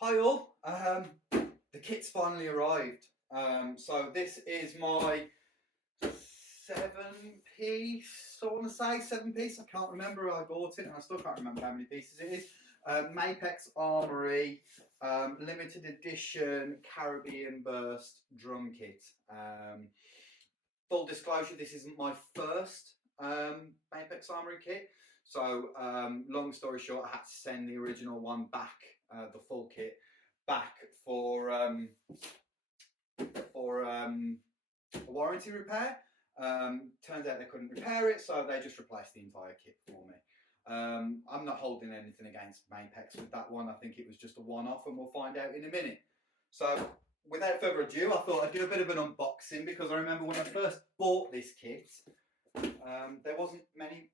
Hi all, the kit's finally arrived. So this is my 7 piece, I want to say 7 piece, I can't remember how I bought it and I still can't remember how many pieces it is. Mapex Armory limited edition Carribean burst drum kit. Full disclosure, this isn't my first Mapex Armory kit. So long story short, I had to send the original one back, the full kit, back for a warranty repair. Turns out they couldn't repair it, so they just replaced the entire kit for me. I'm not holding anything against Mapex with that one. I think it was just a one-off, and we'll find out in a minute. So without further ado, I thought I'd do a bit of an unboxing because I remember when I first bought this kit, there wasn't many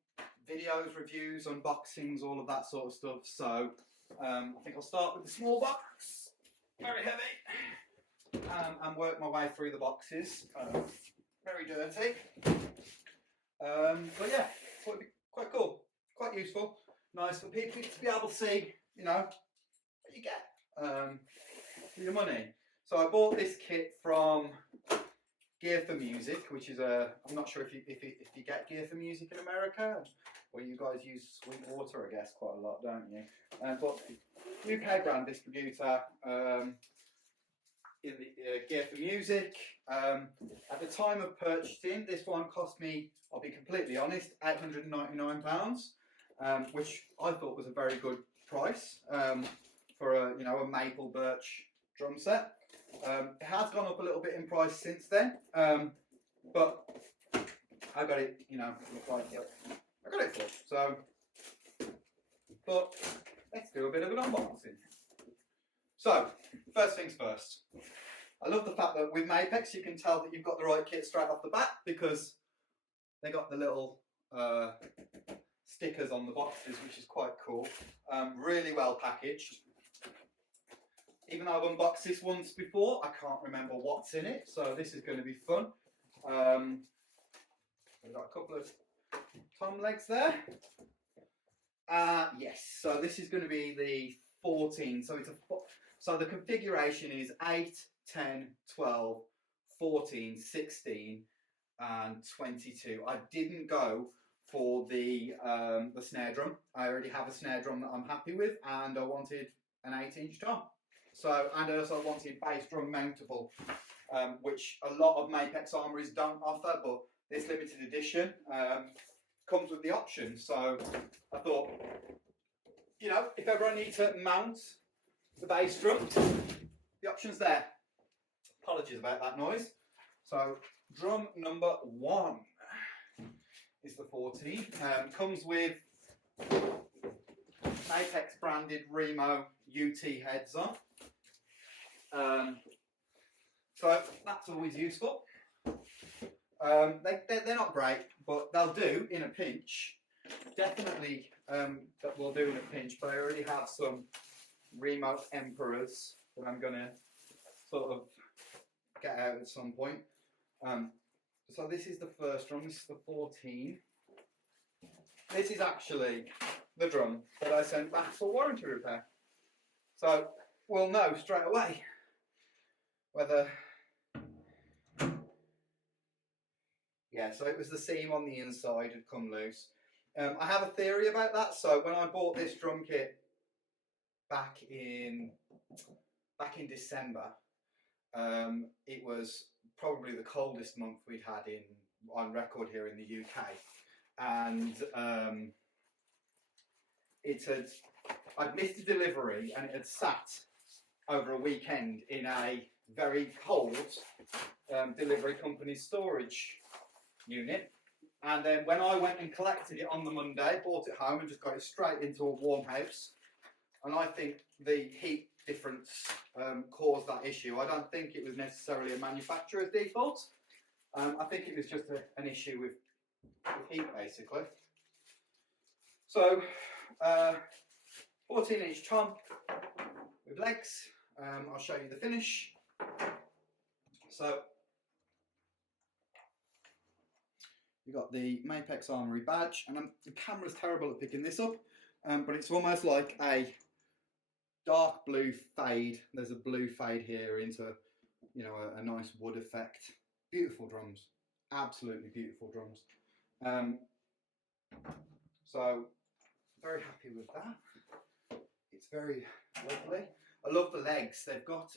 videos, reviews, unboxings, all of that sort of stuff. So I think I'll start with the small box, very heavy, and work my way through the boxes. Very dirty. But yeah, thought it'd be quite cool, quite useful, nice for people to be able to see, you know, what you get for your money. So I bought this kit from Gear for Music, which is I'm not sure if you get Gear for Music in America, or you guys use Sweetwater, I guess, quite a lot, don't you? But UK brand distributor in the Gear for Music. At the time of purchasing, this one cost me, I'll be completely honest, £899, which I thought was a very good price for a maple birch drum set. It has gone up a little bit in price since then, but I got it, look like it. I got it for. So, but let's do a bit of an unboxing. So, first things first. I love the fact that with Mapex you can tell that you've got the right kit straight off the bat because they got the little stickers on the boxes, which is quite cool. Really well packaged. Even though I've unboxed this once before, I can't remember what's in it, so this is going to be fun. We've got a couple of tom legs there. Yes, so this is going to be the 14. So the configuration is 8, 10, 12, 14, 16, and 22. I didn't go for the snare drum. I already have a snare drum that I'm happy with, and I wanted an 8-inch tom. So, and I also wanted bass drum mountable, which a lot of Mapex Armories don't offer, but this limited edition comes with the option. So I thought, if ever I need to mount the bass drum, the option's there. Apologies about that noise. So drum number 1 is the 14. Comes with Mapex branded Remo UT heads on. So that's always useful. They're not great, but they'll do in a pinch. Definitely that will do in a pinch, but I already have some Remo Emperors that I'm going to sort of get out at some point. So this is the first drum, this is the 14. This is actually the drum that I sent back for warranty repair. So we'll know straight away whether, yeah, so it was the seam on the inside had come loose. I have a theory about that. So when I bought this drum kit back in December, it was probably the coldest month we'd had on record here in the UK, and I'd missed a delivery and it had sat over a weekend in a very cold delivery company storage unit. And then when I went and collected it on the Monday, brought it home and just got it straight into a warm house. And I think the heat difference caused that issue. I don't think it was necessarily a manufacturer's default. I think it was just an issue with heat, basically. So, 14-inch tom with legs. I'll show you the finish. So, you've got the Mapex Armory badge, and the camera's terrible at picking this up, but it's almost like a dark blue fade. There's a blue fade here into, you know, a nice wood effect. Beautiful drums, absolutely beautiful drums. So very happy with that. It's very lovely. I love the legs. They've got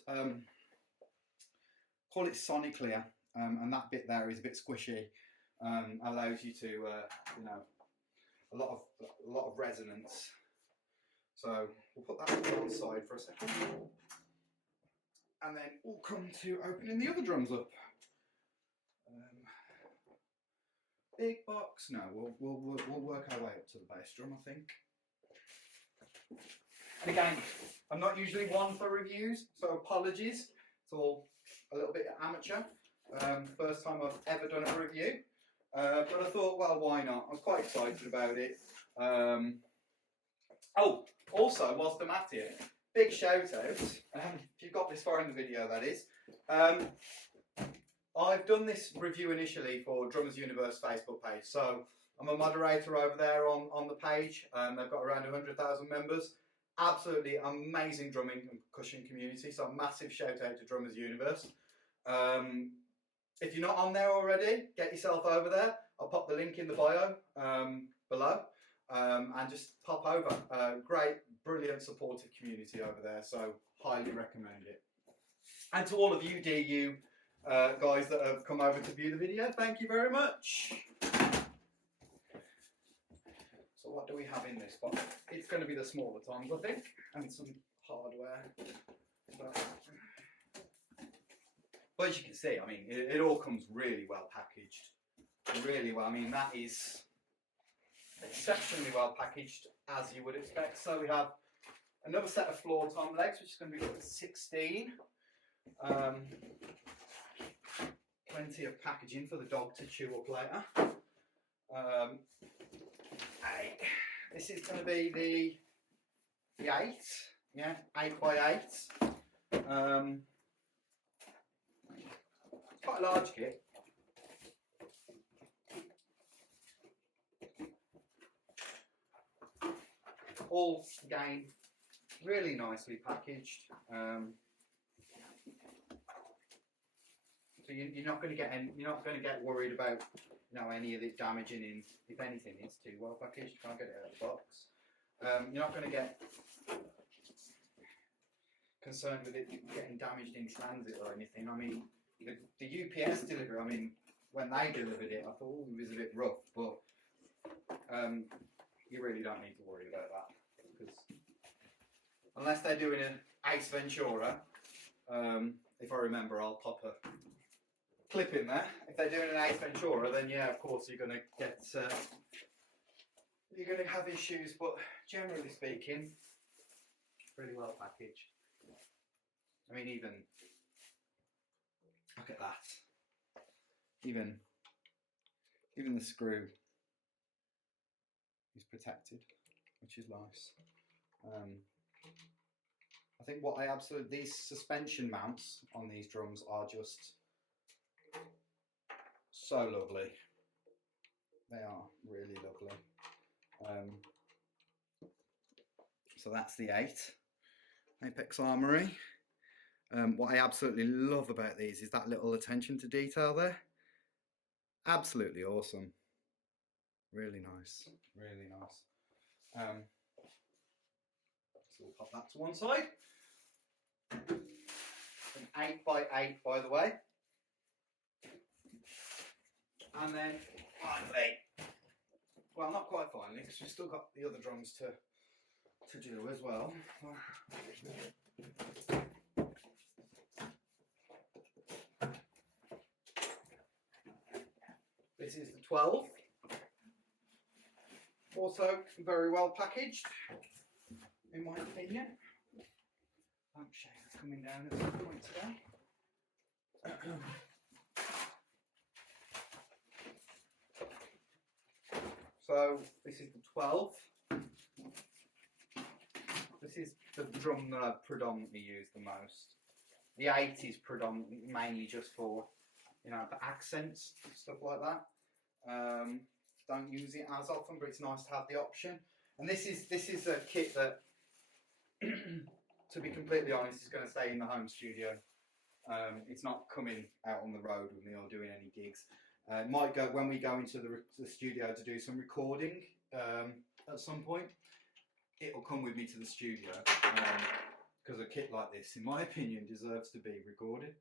call it Sonic Clear, and that bit there is a bit squishy. Allows you to, you know, a lot of resonance. So we'll put that to one side for a second, and then we'll come to opening the other drums up. Big box. No, we'll work our way up to the bass drum, I think. And again, I'm not usually one for reviews, so apologies. It's all a little bit amateur. First time I've ever done a review, but I thought, well, why not? I was quite excited about it. Oh, also, whilst I'm at it, big shout out, if you've got this far in the video, that is. I've done this review initially for Drummers Universe Facebook page, so I'm a moderator over there on the page. They've got around 100,000 members. Absolutely amazing drumming and percussion community, so a massive shout out to Drummers Universe. If you're not on there already, get yourself over there. I'll pop the link in the bio below, and just pop over. Great, brilliant, supportive community over there, so highly recommend it. And to all of you DU guys that have come over to view the video, thank you very much. So what do we have in this box? It's going to be the smaller toms, I think, and some hardware. But as you can see, I mean, it all comes really well packaged. Really well. I mean, that is exceptionally well packaged, as you would expect. So we have another set of floor tom legs, which is going to be 16. Plenty of packaging for the dog to chew up later. This is going to be the 8, yeah, 8x8. Quite a large kit. All again really nicely packaged. So you're not going to get worried about, you know, any of it damaging in. If anything, it's too well packaged. You can't get it out of the box. You're not going to get concerned with it getting damaged in transit or anything. I mean, the UPS delivery. I mean, when they delivered it, I thought it was a bit rough, but you really don't need to worry about that, because unless they're doing an Ace Ventura, if I remember, I'll pop a clip in there. If they're doing an Ace Ventura, then yeah, of course you're going to get you're going to have issues, but generally speaking, really well packaged. I mean, even look at that. Even the screw is protected, which is nice. I think what these suspension mounts on these drums are just so lovely. They are really lovely. So that's the 8 Mapex Armory. What I absolutely love about these is that little attention to detail there. Absolutely awesome. Really nice. Really nice. So we'll pop that to one side. An 8x8, by the way. And then finally, well, not quite finally, because we've still got the other drums to do as well. This is the 12. Also very well packaged, in my opinion. Lampshade coming down at some point today. So this is the 12. This is the drum that I've predominantly used the most. The 8 is predominantly mainly just for, you know, the accents, stuff like that. Don't use it as often, but it's nice to have the option. And this is a kit that to be completely honest, is going to stay in the home studio. It's not coming out on the road with me or doing any gigs. It might go when we go into the studio to do some recording at some point. It'll come with me to the studio because a kit like this, in my opinion, deserves to be recorded.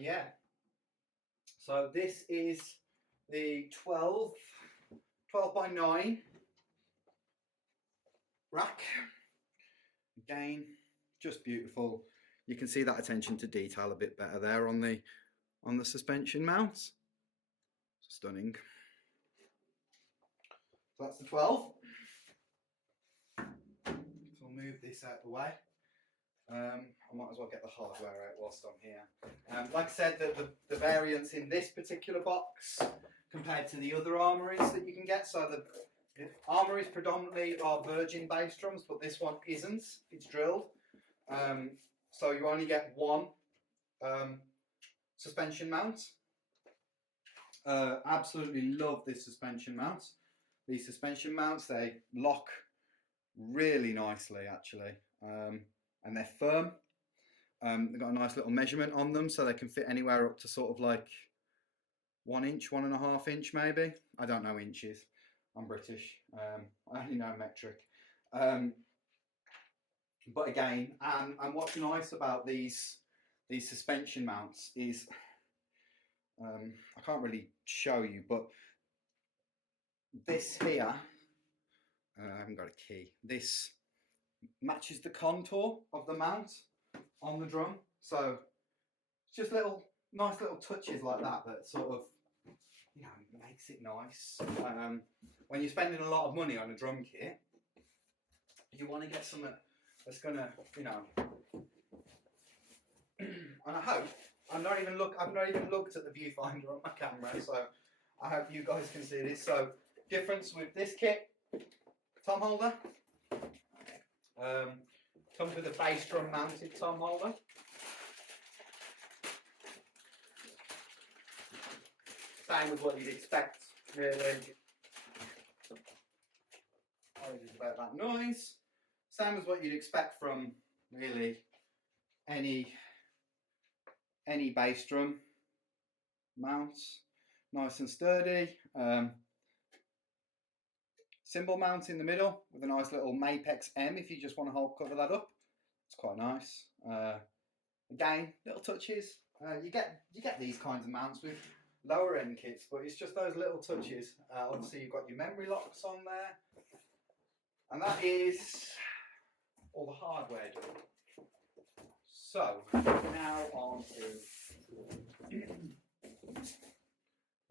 Yeah. So this is the 12 by 9 rack. Again, just beautiful. You can see that attention to detail a bit better there on the suspension mounts. Stunning. So that's the 12. So I'll move this out of the way. I might as well get the hardware out whilst I'm here. Like I said, the variance in this particular box compared to the other armories that you can get. So the armories predominantly are virgin bass drums, but this one isn't. It's drilled. So you only get one suspension mount. Absolutely love this suspension mount. These suspension mounts, they lock really nicely actually, and they're firm. They've got a nice little measurement on them, so they can fit anywhere up to sort of like 1 inch, 1.5 inch maybe. I don't know inches. I'm British. I only know metric. But again, and what's nice about these suspension mounts is, I can't really show you, but this here, I haven't got a key. This matches the contour of the mount on the drum, so it's just nice little touches like that sort of, you know, makes it nice. When you're spending a lot of money on a drum kit, you want to get something that's gonna, you know. And I hope I've not even looked at the viewfinder on my camera, so I hope you guys can see this. So difference with this kit, tom holder. Comes with a bass drum mounted tom holder. Same with what you'd expect, really. Apologies about that noise. Same as what you'd expect from really any bass drum mounts. Nice and sturdy. Cymbal mount in the middle with a nice little Mapex M if you just want to cover that up. It's quite nice. Again, little touches. You get these kinds of mounts with lower end kits, but it's just those little touches. Obviously you've got your memory locks on there, and that is all the hardware done. So now on to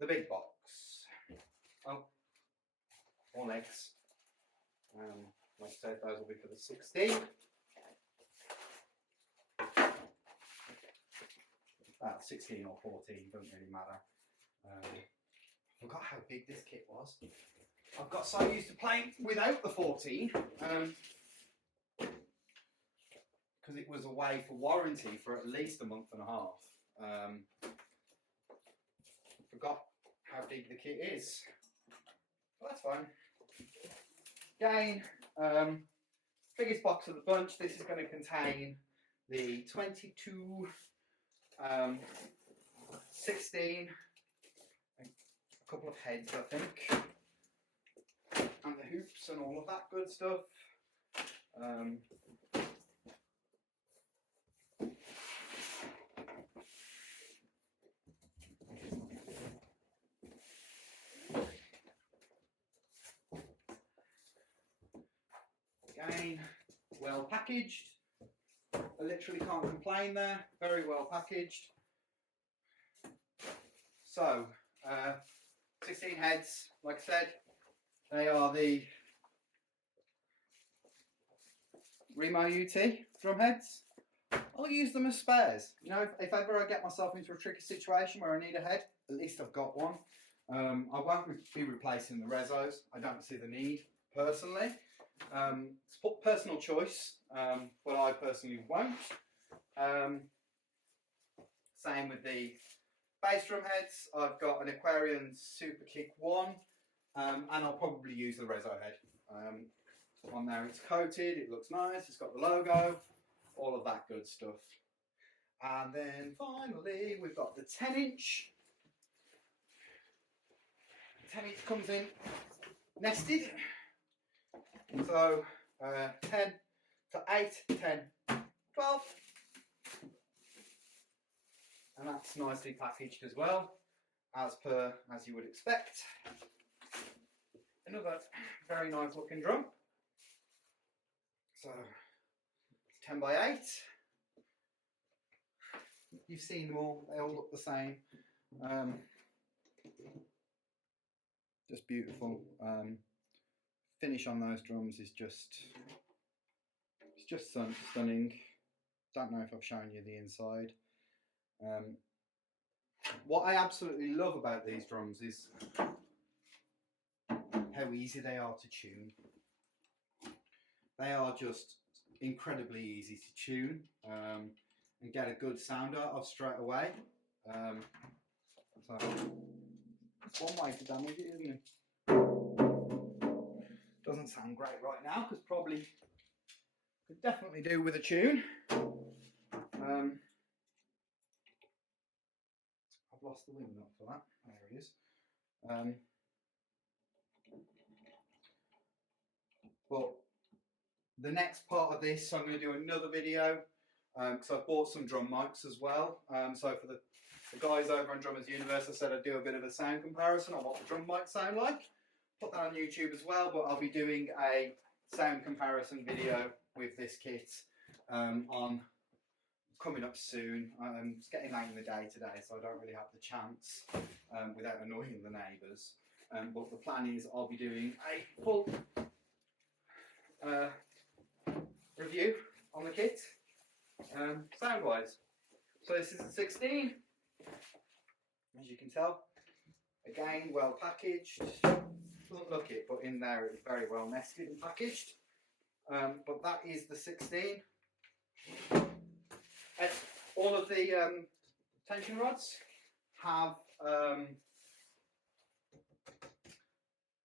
the big box. Oh, more legs. Like I said, those will be for the 16. Well, 16 or 14, doesn't really matter. I forgot how big this kit was. I've got so used to playing without the 14, because it was away for warranty for at least a month and a half. Forgot how big the kit is. Well, that's fine. Again, biggest box of the bunch. This is going to contain the 22, 16, a couple of heads, I think, and the hoops and all of that good stuff. Again, well packaged. I literally can't complain there. Very well packaged. So, 16 heads, like I said, they are the Remo UT drum heads. I'll use them as spares. You know, if ever I get myself into a tricky situation where I need a head, at least I've got one. I won't be replacing the Rezos. I don't see the need, personally. It's personal choice, but I personally won't. Same with the bass drum heads. I've got an Aquarian Super Kick 1, and I'll probably use the Rezo head. On there it's coated, it looks nice, it's got the logo, all of that good stuff. And then finally we've got the 10-inch. 10-inch comes in nested. So 10 to 8, 10, 12. And that's nicely packaged as well, as you would expect. Another very nice looking drum. So 10 by 8. You've seen them all, they all look the same. Just beautiful. Finish on those drums is just stunning. Don't know if I've shown you the inside. What I absolutely love about these drums is how easy they are to tune. They are just incredibly easy to tune and get a good sound out of straight away. So it's one way to damage it, isn't it? Doesn't sound great right now because probably could definitely do with a tune. I've lost the wind up for that. There it is. But the next part of this, I'm going to do another video because I've bought some drum mics as well. So for the guys over on Drummers Universe, I said I'd do a bit of a sound comparison on what the drum mics sound like. Put that on YouTube as well, but I'll be doing a sound comparison video with this kit on coming up soon. It's getting late in the day today, so I don't really have the chance without annoying the neighbours. But the plan is I'll be doing a full review on the kit, sound wise. So this is a 16, as you can tell. Again, well packaged. Doesn't look it, but in there it's very well nested and packaged. But that is the 16. All of the tension rods have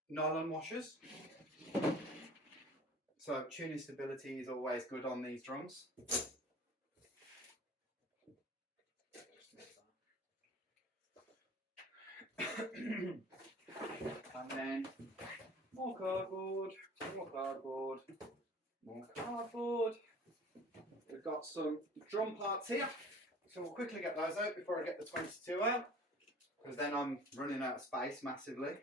nylon washers. So tuning stability is always good on these drums. And then more cardboard, more cardboard, more cardboard. We've got some drum parts here, so we'll quickly get those out before I get the 22 out, because then I'm running out of space massively.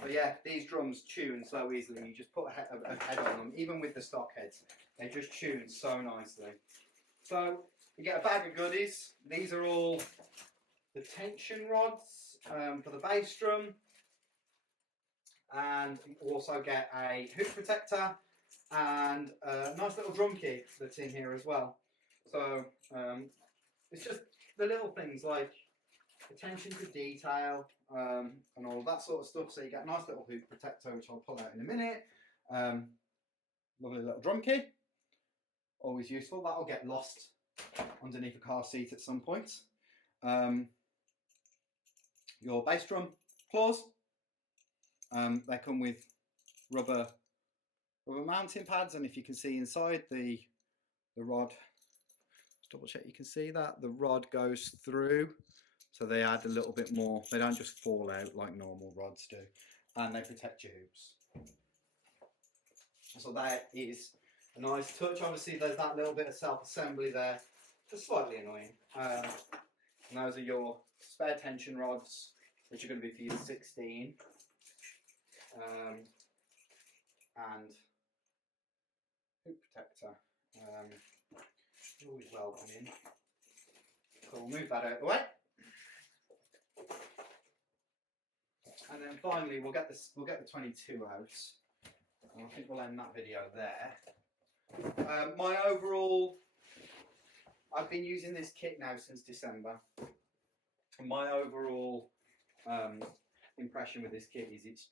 But yeah, these drums tune so easily. You just put a head on them, even with the stock heads, they just tune so nicely. So you get a bag of goodies. These are all the tension rods for the bass drum, and you also get a hoop protector and a nice little drum kit that's in here as well. So it's just the little things like attention to detail and all that sort of stuff. So you get a nice little hoop protector, which I'll pull out in a minute. Lovely little drum kit, always useful. That'll get lost underneath a car seat at some point. Your bass drum claws, they come with rubber mounting pads, and if you can see inside the rod, just double check you can see that the rod goes through, so they add a little bit more. They don't just fall out like normal rods do, and they protect your hoops. So that is a nice touch. Obviously there's that little bit of self-assembly there, just slightly annoying. And those are your spare tension rods, which are going to be for your 16. And hoop protector. Always welcoming. So we'll move that out of the way. And then finally we'll get the 22 out. And I think we'll end that video there. My overall, I've been using this kit now since December. My overall impression with this kit is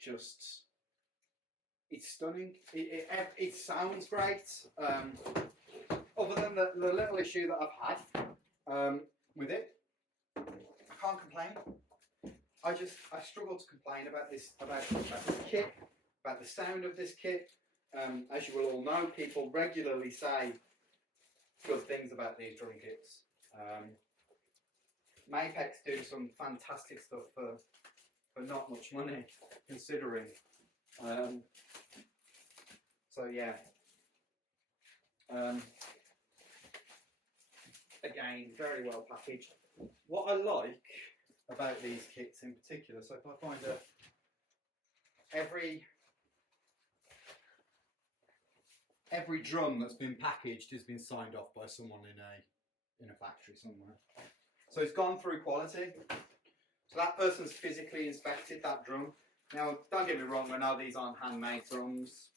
it's stunning. It sounds great. Other than the little issue that I've had with it, I can't complain. I struggle to complain about this kit, about the sound of this kit. As you will all know, people regularly say good things about these drum kits. Mapex do some fantastic stuff for not much money, considering. So yeah. Again, very well packaged. What I like about these kits in particular, so if I find every drum that's been packaged has been signed off by someone in a factory somewhere. So it's gone through quality. So that person's physically inspected that drum. Now, don't get me wrong, I know these aren't handmade drums.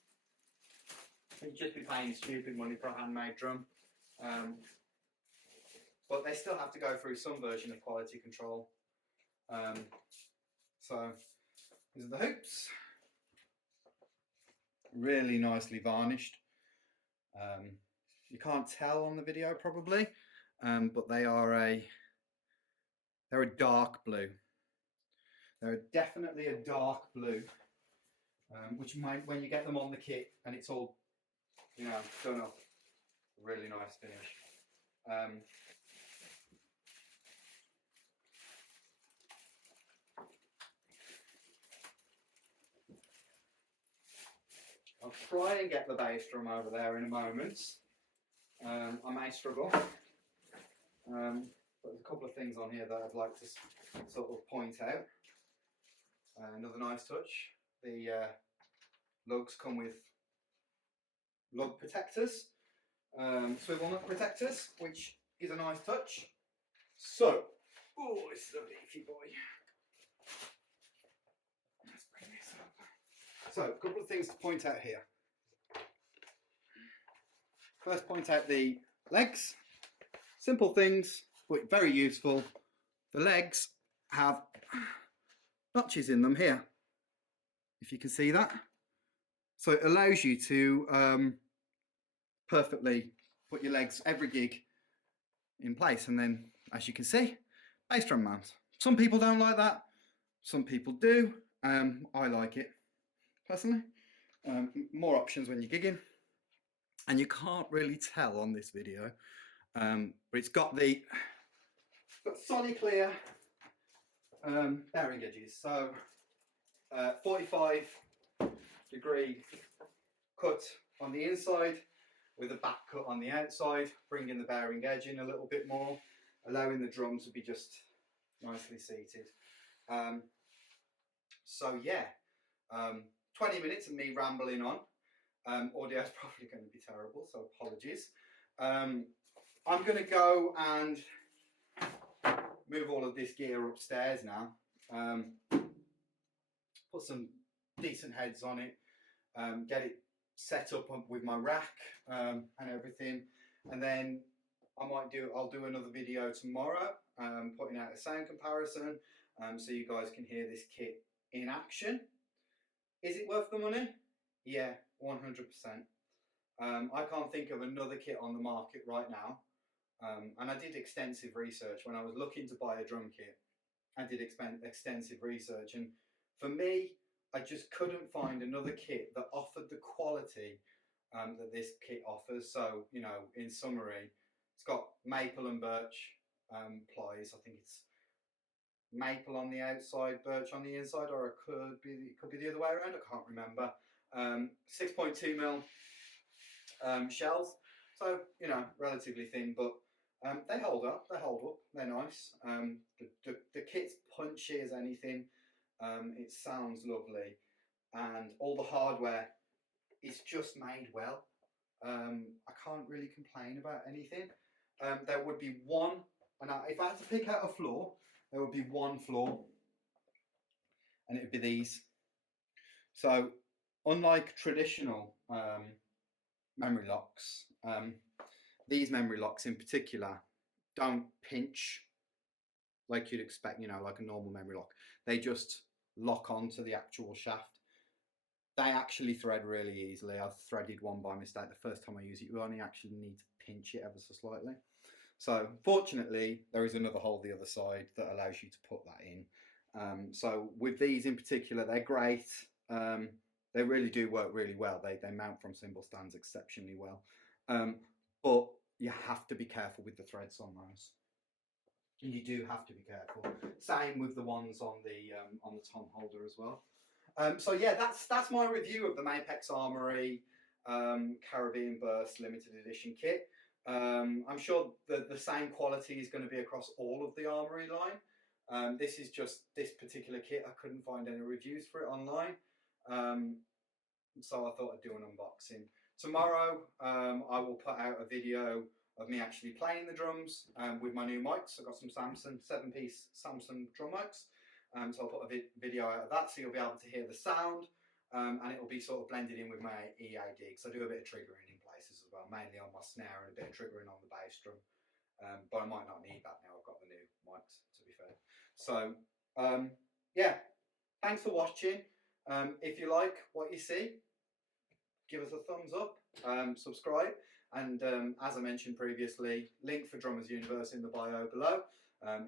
You'd just be paying stupid money for a handmade drum. But they still have to go through some version of quality control. So these are the hoops. Really nicely varnished. You can't tell on the video probably, but they're a dark blue. They're definitely a dark blue, which might, when you get them on the kit and it's all, you know, done up, really nice finish. I'll try and get the bass drum over there in a moment. I may struggle. But there's a couple of things on here that I'd like to sort of point out. Another nice touch. The lugs come with lug protectors, swivel nut protectors, which is a nice touch. So, oh, this is a beefy boy. Let's bring this up. So, a couple of things to point out here. First, point out the legs. Simple things, but very useful. The legs have notches in them here, if you can see that. So it allows you to perfectly put your legs, every gig, in place. And then, as you can see, bass drum mount. Some people don't like that, some people do. I like it, personally. More options when you're gigging. And you can't really tell on this video, but it's got solid clear bearing edges. So 45-degree cut on the inside with a back cut on the outside, bringing the bearing edge in a little bit more, allowing the drum to be just nicely seated. So yeah, 20 minutes of me rambling on. Audio is probably going to be terrible, so apologies. I'm going to go and move all of this gear upstairs now. Put some decent heads on it, get it set up with my rack and everything, and then I'll do another video tomorrow, putting out a sound comparison, so you guys can hear this kit in action. Is it worth the money? Yeah, 100%. I can't think of another kit on the market right now, and I did extensive research when I was looking to buy a drum kit. I did extensive research, and for me, I just couldn't find another kit that offered the quality that this kit offers. So, you know, in summary, it's got maple and birch plies. I think it's maple on the outside, birch on the inside, or it could be the other way around. I can't remember. 6.2mm shells, so you know, relatively thin, but they hold up. They're nice. The kit's punchy as anything. It sounds lovely, and all the hardware is just made well. I can't really complain about anything. There would be one, and if I had to pick out a flaw, there would be one flaw, and it would be these. So, unlike traditional memory locks, these memory locks in particular don't pinch like you'd expect, you know, like a normal memory lock. They just lock onto the actual shaft. They actually thread really easily. I've threaded one by mistake the first time I use it. You only actually need to pinch it ever so slightly. So fortunately, there is another hole the other side that allows you to put that in. So with these in particular, they're great. They really do work really well. They mount from cymbal stands exceptionally well. But you have to be careful with the threads on those. You do have to be careful. Same with the ones on the tom holder as well. So yeah, that's my review of the Mapex Armory Caribbean Burst limited edition kit. I'm sure that the same quality is going to be across all of the Armory line. This is just this particular kit. I couldn't find any reviews for it online, so I thought I'd do an unboxing. Tomorrow, I will put out a video of me actually playing the drums with my new mics. I've got some Samson 7-piece Samson drum mics. So I'll put a video out of that so you'll be able to hear the sound, and it will be sort of blended in with my EAD, because I do a bit of triggering in places as well, mainly on my snare and a bit of triggering on the bass drum. But I might not need that now I've got the new mics, to be fair. So yeah, thanks for watching. If you like what you see, give us a thumbs up, subscribe, and as I mentioned previously, link for Drummers Universe in the bio below.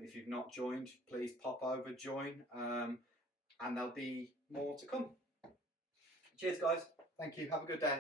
If you've not joined, please pop over, join, and there'll be more to come. Cheers guys, thank you, have a good day.